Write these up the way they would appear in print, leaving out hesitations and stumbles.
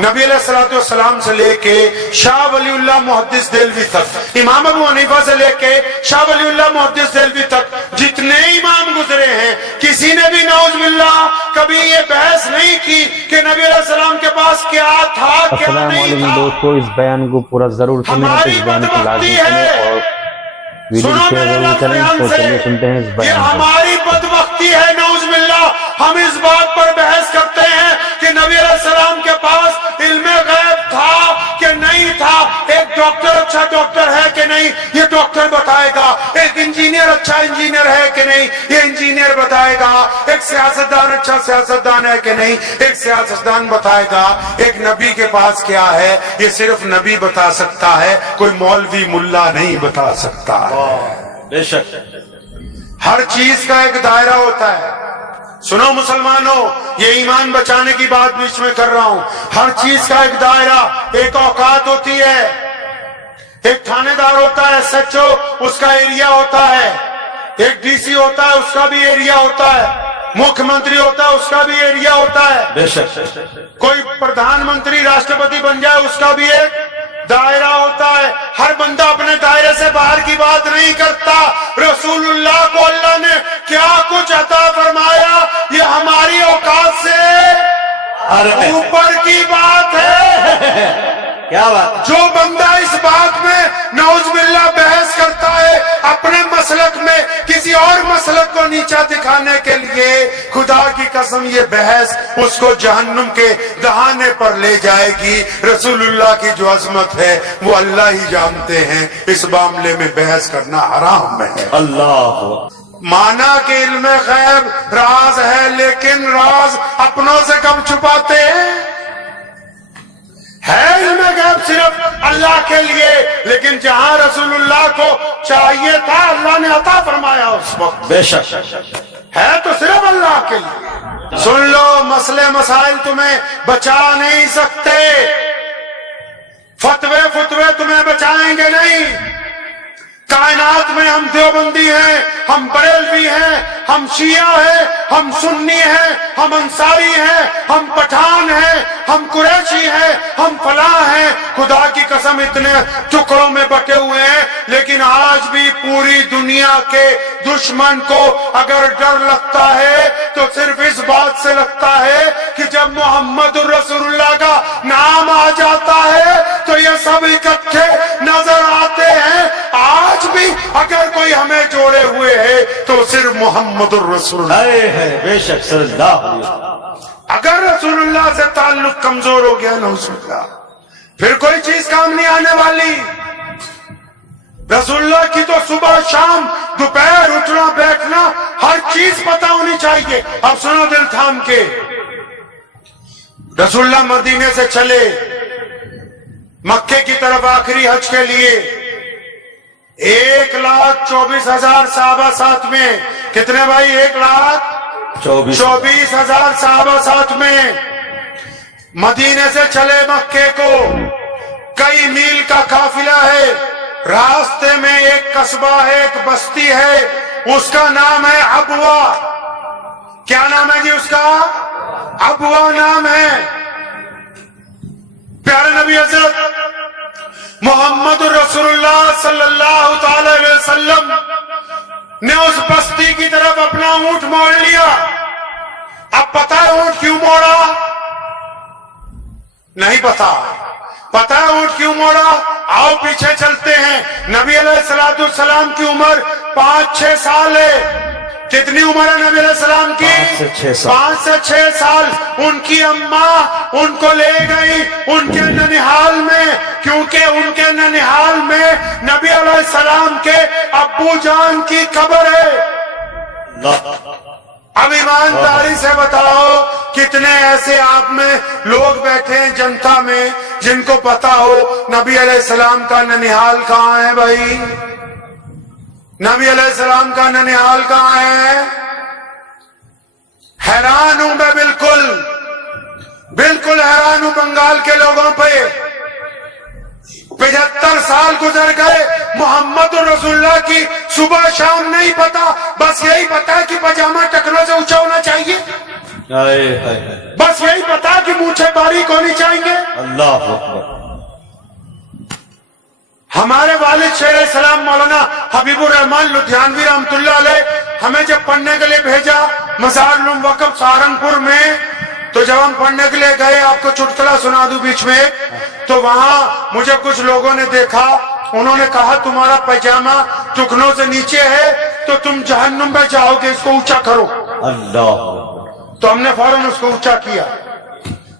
نبی علیہ الصلوۃ والسلام سے لے کے شاہ ولی اللہ محدث دہلوی تک، امام ابو حنیفہ سے لے کے شاہ ولی اللہ محدث دہلوی تک جتنے امام گزرے ہیں، کسی نے بھی نعوذ باللہ کبھی یہ بحث نہیں کی کہ نبی علیہ السلام کے پاس کیا تھا کیا السلام نہیں علیکم تھا۔ دوستو، اس بیان کو پورا ضرور سنیں، ہماری اس بیان کو بدبختی لازمی سنیں ہے، اور ویڈیو سنو شیئر میرے ضرور کریں۔ لفظ تو سے، چلیے سنتے ہیں اس یہ بیان کو۔ ہماری بدبختی ہے نعوذ باللہ، ہم اس بات پر بحث کرتے ہیں کہ نبی علیہ السلام کے پاس علم غیب تھا کہ نہیں تھا۔ ایک ڈاکٹر اچھا ڈاکٹر ہے کہ نہیں، یہ ڈاکٹر بتائے گا۔ ایک انجینئر اچھا انجینئر ہے کہ نہیں، یہ انجینئر بتائے گا۔ ایک سیاستدان اچھا سیاستدان ہے کہ نہیں، ایک سیاستدان بتائے گا۔ ایک نبی کے پاس کیا ہے، یہ صرف نبی بتا سکتا ہے، کوئی مولوی ملا نہیں بتا سکتا ہے۔ بے شک ہر چیز کا ایک دائرہ ہوتا ہے۔ سنو مسلمانوں، یہ ایمان بچانے کی بات بیچ میں کر رہا ہوں۔ ہر چیز کا ایک دائرہ، ایک اوقات ہوتی ہے۔ ایک تھانے دار ہوتا ہے ایس ایچ او، اس کا ایریا ہوتا ہے۔ ایک ڈی سی ہوتا ہے، اس کا بھی ایریا ہوتا ہے۔ مکھ منتری ہوتا ہے، اس کا بھی ایریا ہوتا ہے۔ بے شک کوئی پردھان منتری راشٹرپتی بن جائے، اس کا بھی ایک دائرہ ہوتا ہے۔ ہر بندہ اپنے دائرے سے باہر کی بات نہیں کرتا۔ رسول اللہ کو اللہ نے کیا کچھ عطا فرمایا، یہ ہماری اوقات سے اوپر کی بات ہے۔ کیا بات، جو بندہ اس بات میں نعوذ باللہ بحث کرتا ہے اپنے مسلک میں کسی اور مسلک کو نیچا دکھانے کے لیے، خدا کی قسم یہ بحث اس کو جہنم کے دہانے پر لے جائے گی۔ رسول اللہ کی جو عظمت ہے وہ اللہ ہی جانتے ہیں، اس معاملے میں بحث کرنا حرام ہے۔ اللہ مانا کہ علم غیب راز ہے، لیکن راز اپنوں سے کم چھپاتے ہیں۔ ہے علم غیب صرف اللہ کے لیے، لیکن جہاں رسول اللہ کو چاہیے تھا اللہ نے عطا فرمایا اس وقت۔ بے شک ہے تو صرف اللہ کے لیے۔ سن لو، مسئلے مسائل تمہیں بچا نہیں سکتے، فتوے تمہیں بچائیں گے نہیں۔ کائنات میں ہم دیوبندی ہیں، ہم بریلوی ہیں، ہم شیعہ ہیں، ہم سنی ہیں، ہم انصاری ہیں، ہم پٹھان ہیں، ہم قریشی ہیں، ہم فلاں ہیں۔ خدا کی قسم اتنے ٹکڑوں میں بٹے ہوئے ہیں، لیکن آج بھی پوری دنیا کے دشمن کو اگر ڈر لگتا ہے تو صرف اس بات سے لگتا ہے کہ جب محمد الرسول اللہ کا نام آ جاتا ہے تو یہ سب اکٹھے نظر آتے ہیں۔ آج بھی اگر کوئی ہمیں جوڑے ہوئے ہے تو صرف محمد الرسول اللہ ہے۔ بے شک صلی اللہ علیہ وسلم۔ اگر رسول اللہ سے تعلق کمزور ہو گیا نعوذ باللہ، پھر کوئی چیز کام نہیں آنے والی۔ رسول اللہ کی تو صبح شام دوپہر اٹھنا بیٹھنا ہر چیز پتہ ہونی چاہیے۔ اب سنو دل تھام کے، رسول اللہ مدینے سے چلے مکے کی طرف آخری حج کے لیے، 1,24,000 صحابہ ساتھ میں۔ کتنے بھائی؟ 1,24,000 صحابہ ساتھ میں مدینے سے چلے مکے کو۔ کئی میل کا قافلہ ہے، راستے میں ایک قصبہ ہے، ایک بستی ہے، اس کا نام ہے ابوا۔ کیا نام ہے جی اس کا؟ ابوا نام ہے۔ پیارے نبی حضرت محمد رسول اللہ صلی اللہ تعالی علیہ وسلم نے اس بستی کی طرف اپنا اونٹ موڑ لیا۔ اب پتہ ہے اونٹ کیوں موڑا؟ نہیں پتا۔ پتہ ہے اونٹ کیوں موڑا؟ آؤ پیچھے چلتے ہیں۔ نبی علیہ السلام کی عمر 5-6 سال ہے۔ کتنی عمر ہے نبی علیہ السلام کی؟ 5 سے 6 سال۔ ان کی اماں ان کو لے گئی ان کے ننہال میں، کیونکہ ان کے ننہال میں نبی علیہ السلام کے ابو جان کی قبر ہے۔ اب ایمانداری سے بتاؤ کتنے ایسے آپ میں لوگ بیٹھے ہیں جنتا میں جن کو پتا ہو نبی علیہ السلام کا ننہال کہاں ہے؟ بھائی نبی علیہ السلام کا ننہال کہاں ہے؟ حیران ہوں میں، بالکل حیران ہوں بنگال کے لوگوں پہ۔ 75 سال گزر گئے، محمد رسول اللہ کی صبح شام نہیں پتا، بس یہی پتا کہ پاجامہ ٹکنوں سے اونچا ہونا چاہیے، بس یہی پتا کہ مونچھیں باریک ہونی چاہیے۔ अल्लाह अकबर। हमारे वालिद शेर सलाम मौलाना हबीबुर रहमान लुधियानवी रहमतुल्लाह अलैह हमें जब पढ़ने के लिए भेजा मज़ार उलूम वक़फ़ सहारनपुर में, तो जब हम पढ़ने के लिए गए, आपको चुटकुला सुना दूं बीच में, तो वहां मुझे कुछ लोगों ने देखा, उन्होंने कहा तुम्हारा पैजामा टुकनों से नीचे है तो तुम जहन्नुम में जाओगे, इसको ऊंचा करो। अल्लाह अकबर। तो हमने फौरन उसको ऊंचा किया।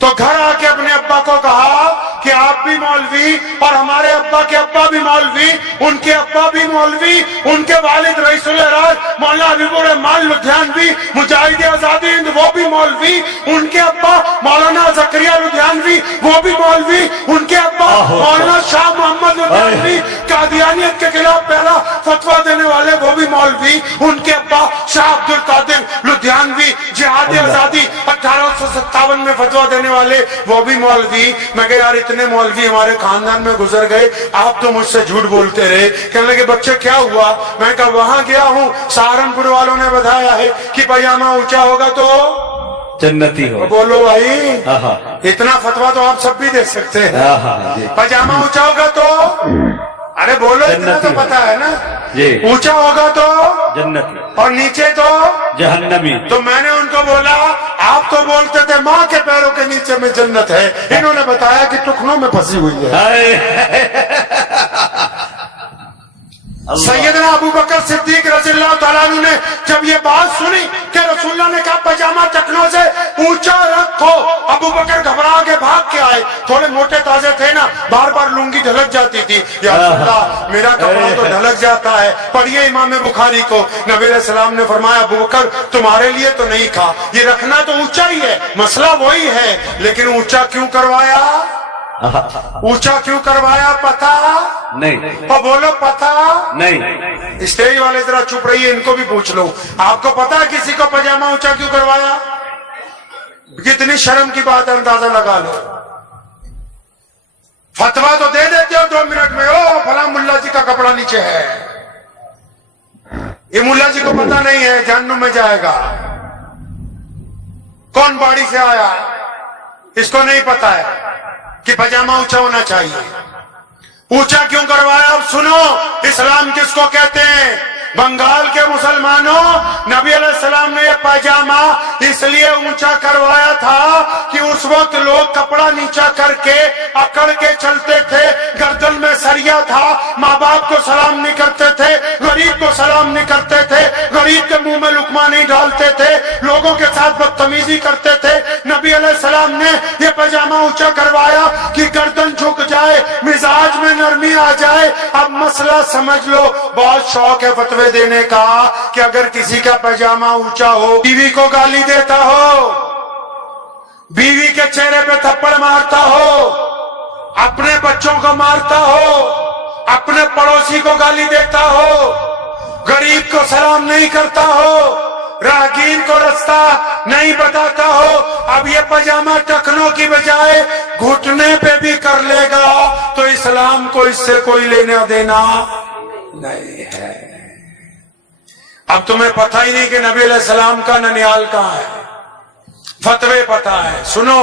तो घर आके अपने अब्बा को कहा कि आप भी मौलवी और हमारे अब्बा के अब्बा भी मौलवी, उनके अब्बा भी मौलवी, उनके वालिद रईसुल राज मौलाना हबीबुर रहमान लुधियानवी मुजाहिद आजादी हिंद वो भी मौलवी, उनके अब्बा मौलाना जकरिया लुधियानवी वो भी मौलवी, उनके अब्बा मौलाना शाह मोहम्मद लुधियानवी कादियानियत के खिलाफ पहला फतवा देने वाले वो भी मौलवी, उनके अब्बा शाह अब्दुल कादिर लुधियानवी जिहाद आजादी 1857 में फतवा देने वाले वो भी मौलवी। मैं कहा यार इतने मौलवी हमारे खानदान में गुजर गए, आप तो मुझसे झूठ बोलते रहे। कहने लगे बच्चे क्या हुआ? मैं कहा वहां गया हूँ, सहारनपुर वालों ने बताया है कि पैजामा ऊंचा होगा तो जन्नती हो। बोलो भाई, इतना फतवा तो आप सब भी दे सकते हैं। पैजामा ऊंचा होगा तो, अरे बोलो, इतना तो पता है ना जी। ऊंचा होगा तो जन्नती और नीचे तो जहन्नमी। तो मैंने उनको बोला आप तो बोलते थे माँ के पैरों के नीचे में जन्नत है, इन्होंने बताया कि टुकनों में फंसी हुई है। सैयदना अबू बकर सिद्दीक रज़ियल्लाहु तआला अन्हु ने जब ये बात सुनी कि रसूलुल्लाह ने कहा पैजामा टखनों से ऊंचा रखो, अबू बकर घबरा के भाग के आए। थोड़े मोटे ताजे थे ना, बार बार लुंगी ढलक जाती थी। या रसूलुल्लाह मेरा कपड़ा तो ढलक जाता है। पढ़िए इमाम बुखारी को, नबी अलैहि सलाम ने फरमाया अबू बकर तुम्हारे लिए तो नहीं कहा, ये रखना तो ऊंचा ही है, मसला वही है, लेकिन ऊंचा क्यों करवाया? ऊंचा क्यों करवाया पता नहीं। और बोलो पता नहीं। स्टेज वाले जरा चुप रहिए, इनको भी पूछ लो, आपको पता है किसी को पैजामा ऊंचा क्यों करवाया? कितनी शर्म की बात है, अंदाजा लगा लो। फतवा तो दे देते हो 2 मिनट में, ओ फला मुल्ला जी का कपड़ा नीचे है, ये मुल्ला जी को पता नहीं है जहन्नुम में जाएगा। कौन बाड़ी से आया इसको नहीं पता है कि पैजामा ऊंचा होना चाहिए। ऊंचा क्यों करवाया? अब सुनो, इस्लाम किसको कहते हैं? बंगाल के मुसलमानों, नबी अलैहिस्सलाम ने यह पैजामा इसलिए ऊंचा करवाया था कि उस वक्त लोग कपड़ा नीचा करके अकड़ के चलते थे, गर्दन में सरिया था, माँ बाप को सलाम नहीं करते थे, गरीब को सलाम नहीं करते थे, गरीब के मुंह में लुकमा नहीं डालते थे, लोगों के साथ बदतमीजी करते थे। नबी अलैहिस्सलाम ने यह पैजामा ऊंचा करवाया कि गर्दन झुक जाए, मिजाज में नरमी आ जाए। अब मसला समझ लो, बहुत शौक है फतवे देने का कि अगर किसी का पैजामा ऊंचा हो, बीवी को गाली देता हो, बीवी के चेहरे पे थप्पड़ मारता हो, अपने बच्चों को मारता हो, अपने पड़ोसी को गाली देता हो, गरीब को सलाम नहीं करता हो, राहगीर को रास्ता नहीं बताता हो, अब ये पैजामा टखनों की बजाय घुटने पे भी कर लेगा तो इस्लाम को इससे कोई लेना देना नहीं है। अब तुम्हें पता ही नहीं कि नबी अलैहिस्सलाम का ननिहाल कहाँ है, फतवे पता है। सुनो,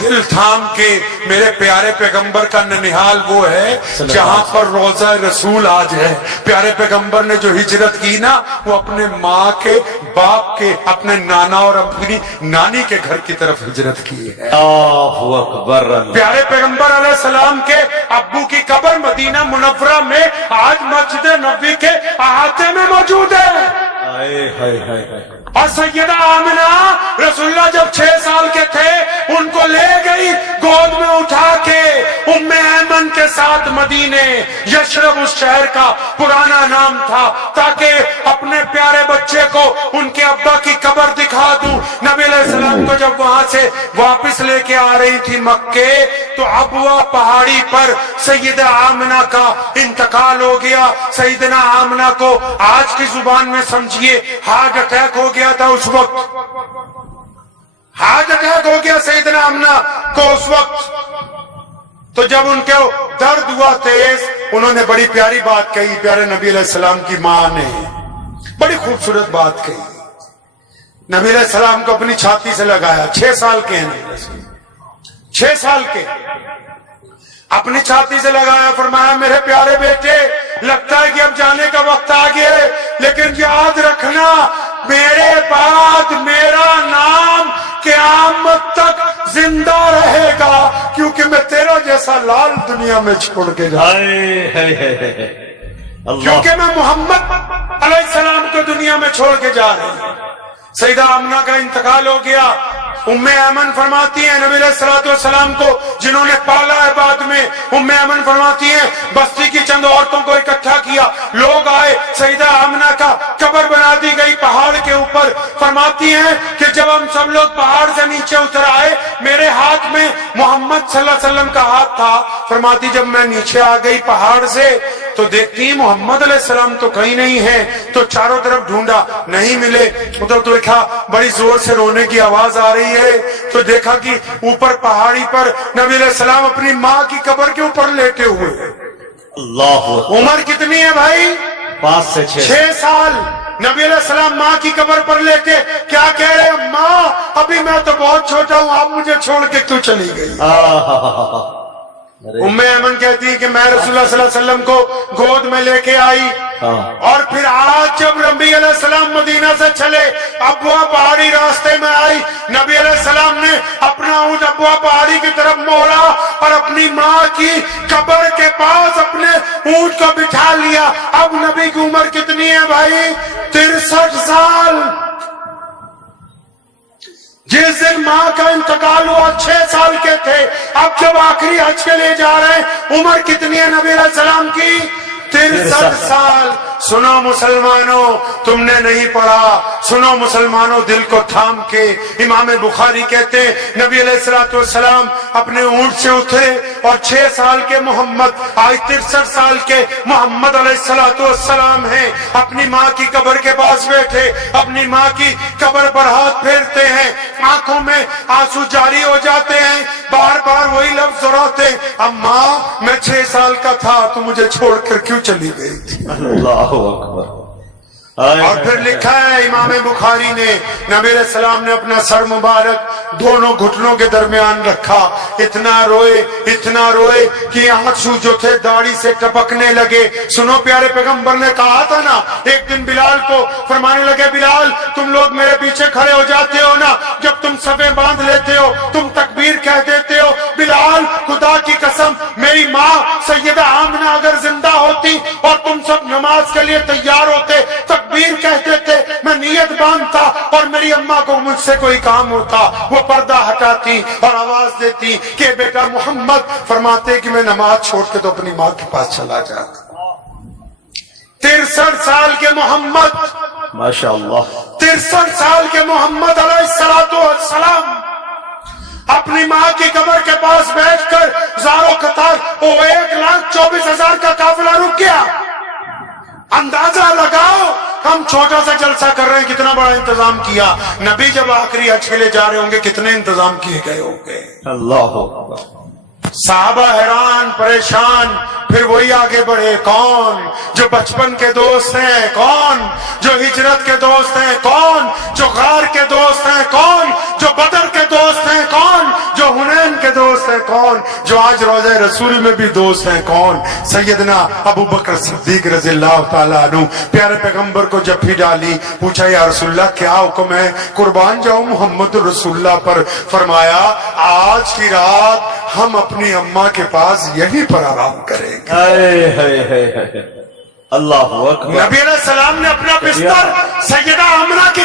दिल थाम के, मेरे प्यारे पैगंबर का ननिहाल वो है जहां पर रोजा रसूल आज है। प्यारे पैगंबर ने जो हिजरत की ना, वो अपने माँ के, बाप के, अपने नाना और अपनी नानी के घर की तरफ हिजरत की है। अल्लाहु अकबर। प्यारे पैगंबर अलैहिस्सलाम के अब्बू की कब्र मदीना मुनव्वरा में आज मस्जिद नबी के अहाते में मौजूद है। और सैयदा आमिना रसूलुल्लाह जब 6 साल के थे उनको ले गई गोद में उठा के उम्मे ऐमन के साथ मदीने, यशरब उस शहर का पुराना नाम था, ताकि अपने प्यारे बच्चे को उनके अब्बा की कब्र दिखा दूं। नबी अलैहिस्सलाम को जब वहां से वापस लेके आ रही थी मक्के, तो अबवा पहाड़ी पर सैयदा आमिना का इंतकाल हो गया। सैयदना आमिना को आज की जुबान में समझिए हार्ट अटैक हो गया था उस वक्त, हार्ट अटैक हो गया सैयदना आमिना को उस वक्त। तो जब उनके दर्द हुआ तेज, उन्होंने बड़ी प्यारी बात कही। प्यारे नबी अलैहिस्सलाम की माँ ने बड़ी खूबसूरत बात कही। नबी अलैहिस्सलाम को अपनी छाती से लगाया। 6 साल के हैं, 6 साल के। अपनी छाती से लगाया, फरमाया मेरे प्यारे बेटे, लगता है कि अब जाने का वक्त आ गया है, लेकिन याद रखना मेरे बाद मेरा नाम क़यामत तक जिंदा रहेगा, क्योंकि मैं तेरा जैसा लाल दुनिया में छोड़ के जा, क्योंकि मैं मोहम्मद अलैहिस्सलाम को दुनिया में छोड़ के जा रही हूं। सईदा आमना का इंतकाल हो गया। उम्मे ऐमन फरमाती हैं नबी अलैहिस्सलाम को जिन्होंने पाला है बाद में, उम्मे ऐमन फरमाती हैं बस्ती की चंद औरतों को इकट्ठा किया, लोग आए, सईदा आमना का कब्र बना दी गई पहाड़ के ऊपर। फरमाती हैं कि जब हम सब लोग पहाड़ से नीचे उतर आए, मेरे हाथ में मोहम्मद सल्लल्लाहु अलैहि वसल्लम का हाथ था। फरमाती जब मैं नीचे आ गई पहाड़ से तो देखती मोहम्मद अलैहिस्सलाम तो कहीं नहीं है, तो चारों तरफ ढूंढा, नहीं मिले। उधर तो देखा बड़ी जोर से रोने की आवाज आ रही है, तो देखा कि ऊपर पहाड़ी पर नबी अलैहिस्सलाम अपनी माँ की कब्र के ऊपर लेटे हुए। अल्लाह। उम्र कितनी है भाई? 5 से 6 साल। नबी अलैहिस्सलाम माँ की कब्र पर लेटे क्या कह रहे हैं, माँ अभी मैं तो बहुत छोटा हूँ, आप मुझे छोड़ के क्यों चली गई? उम्मे ऐमन कहती है कि मैं रसूलुल्लाह सल्लल्लाहु अलैहि वसल्लम को गोद में लेके आई, और फिर आज जब नबी अलैहिस्सलाम मदीना से चले, अबुआ पहाड़ी रास्ते में आई, नबी अलैहिस्सलाम ने अपना ऊंट अबुआ पहाड़ी की तरफ मोड़ा और अपनी माँ की कब्र के पास अपने ऊंट को बिठा लिया। अब नबी की उम्र कितनी है भाई? 63 साल। जिस दिन माँ का इंतकाल हुआ 6 साल के थे, अब जब आखिरी हज के लिए जा रहे हैं, उम्र कितनी है नबी अलैहिस्सलाम की? 63 साल। सुनो मुसलमानों, तुमने नहीं पढ़ा, सुनो मुसलमानों दिल को थाम के। इमाम बुखारी कहते हैं नबी अलैहिस्सलाम अपने ऊंट से उतरे और 6 साल के मोहम्मद आज 63 साल के मोहम्मद अलैहिस्सलाम हैं, अपनी माँ की कब्र के पास बैठे, अपनी माँ की कब्र पर हाथ फेरते हैं, आंखों में आंसू जारी हो जाते हैं, बार बार वही लफ्ज दोहराते, अम्मा मैं 6 साल का था तो मुझे छोड़कर क्यों चली गई थी? अल्लाह अकबर। और फिर लिखा है इमाम बुखारी ने, नबी अलैहिस्सलाम ने अपना सर मुबारक दोनों घुटनों के दरमियान रखा, इतना रोए कि आंसू जो थे दाढ़ी से टपकने लगे। सुनो प्यारे पैगंबर ने कहा था ना, एक दिन बिलाल को फरमाने लगे, बिलाल तुम लोग मेरे पीछे खड़े हो जाते हो ना, जब तुम सफें बांध लेते हो, तुम तकबीर कह देते हो, बिलाल खुदा की कसम मेरी माँ सैयदा आमना अगर जिंदा होती और तुम सब नमाज के लिए तैयार होते, तकबीर कहते थे, मैं नियत बांधता और मेरी अम्मा को मुझसे कोई काम होता, वो पर्दा हटाती और आवाज देती कि बेटा मोहम्मद, फरमाते कि मैं नमाज छोड़ के तो अपनी माँ के पास चला जाता। 63 साल के मोहम्मद, माशाअल्लाह, 63 साल के मोहम्मद अलैहिस्सलाम अपनी माँ की कब्र के पास बैठकर ज़ारो कतार, वो 1,24,000 का काफिला रुक गया। अंदाजा लगाओ, हम छोटा सा जलसा कर रहे हैं, कितना बड़ा इंतजाम किया। नबी जब आखिरी हज के लिए जा रहे होंगे, कितने इंतजाम किए गए होंगे। अल्लाह। साहबा हैरान परेशान, फिर वही आगे बढ़े, कौन जो बचपन के दोस्त हैं, कौन जो हिजरत के दोस्त हैं, कौन जो गार के दोस्त हैं, कौन जो बदर के दोस्त हैं, कौन जो हुनैन के दोस्त हैं, कौन जो आज रोज़े रसूल में भी दोस्त हैं, कौन सैयदना अबू बकर सिद्दीक रज़ियल्लाहु ताला अन्हु प्यारे पैगंबर को जफ्फी डाली, पूछा या रसूलल्लाह क्या हुक्म है, कुर्बान जाऊं मोहम्मद रसूलुल्लाह पर। फरमाया आज की रात हम अपनी अम्मा के पास यहीं पर आराम करेंगे। अल्लाह अकबर। नबी अलैहिस्सलाम ने अपना बिस्तर सैयदा आमना की